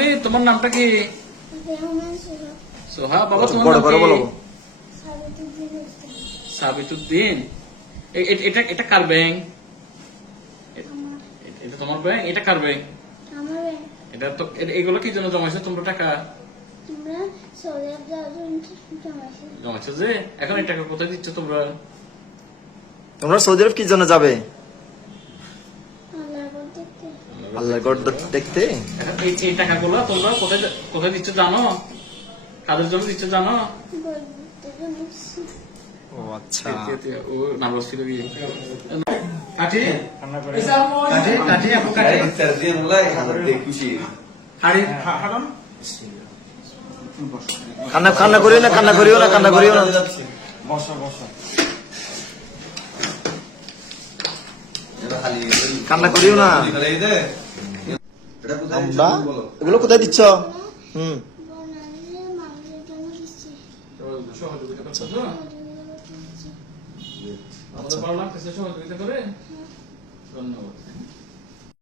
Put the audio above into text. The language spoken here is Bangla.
মামুনি তোমার নামটা কি? সোহা। বাবা তোমার বড় নাম করে কি? বলো। সাবিতুদ্দিন। এটা এটা কার ব্যাংক? এটা তোমার ব্যাংক? এটা কার ব্যাংক? এটা তো এগুলো কি জন্য জমাইছো তোমরা টাকা? জমাইছো যে, এখন এই টাকা কোথায় দিচ্ছ তোমরা? তোমরা সৌদি আরব কি জন্য যাবে? আল্লাহর ঘর দেখতে। এখন এই টাকাগুলো তোমরা কোথায় কোথায় দিচ্ছ জানো? কাদের জন্য দিচ্ছ জানো? ও আচ্ছা। ও নাম ছিল কি? কাটি কান্না কান্না করিও না, কান্না করিও না, কান্না করিও না। কান্না করিও না। আমরা এগুলো কোথায় দিচ্ছ? সহযোগিতা করছো তো? আমাদের ভালো লাগতেছে সহযোগিতা করে? ধন্যবাদ।